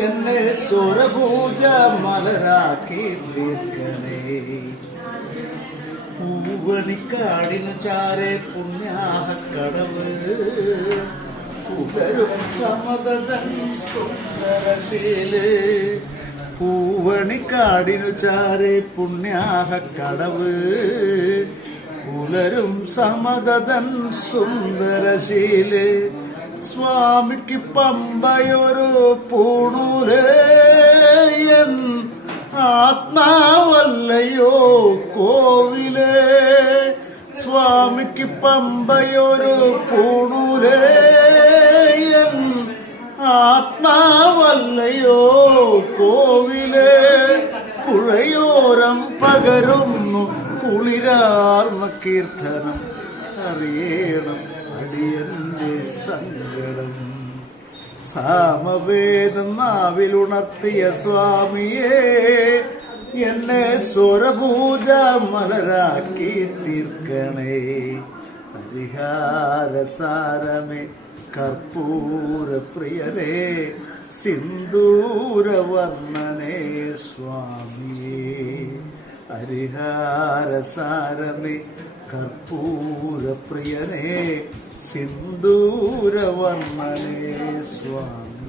എന്നെ സ്വരപൂജ മലരാക്കി തീർക്കണേ. പൂവണിക്കാടിനു ചാരെ പുണ്യാഹ കടവ്. പുകരും സമതൻ സുന്ദരശീൽ. പൂവണിക്കാടിനു ചാരെ പുണ്യാഹ കടവ്. പുലരും സമതൻ സുന്ദരശീൽ. സ്വാമിക്ക് പമ്പയൊരു പൂണൂലേ ആത്മാവല്ലയോ കോവിലേ. സ്വാമിക്ക് പമ്പയൊരു പൂണൂലേ ആത്മാവല്ലയോ കോവിലേ. പുഴയോരം പകരുന്നു കുളിരാർന്ന കീർത്തനം അറിയണം. അടിയന്റെ സങ്കടം. സാമവേദം സ്വാമിയെ എന്നെ സ്വരപൂജ മലരാക്കി തീർക്കണേ. പരിഹാരസാരമേ കർപ്പൂര പ്രിയരേ സിന്ദൂരവർണനേ സ്വാമിയേ. ഹരിഹാരസാരമേ കർപ്പൂര പ്രിയനേ സിന്ദൂരവർണനേ സ്വാമി.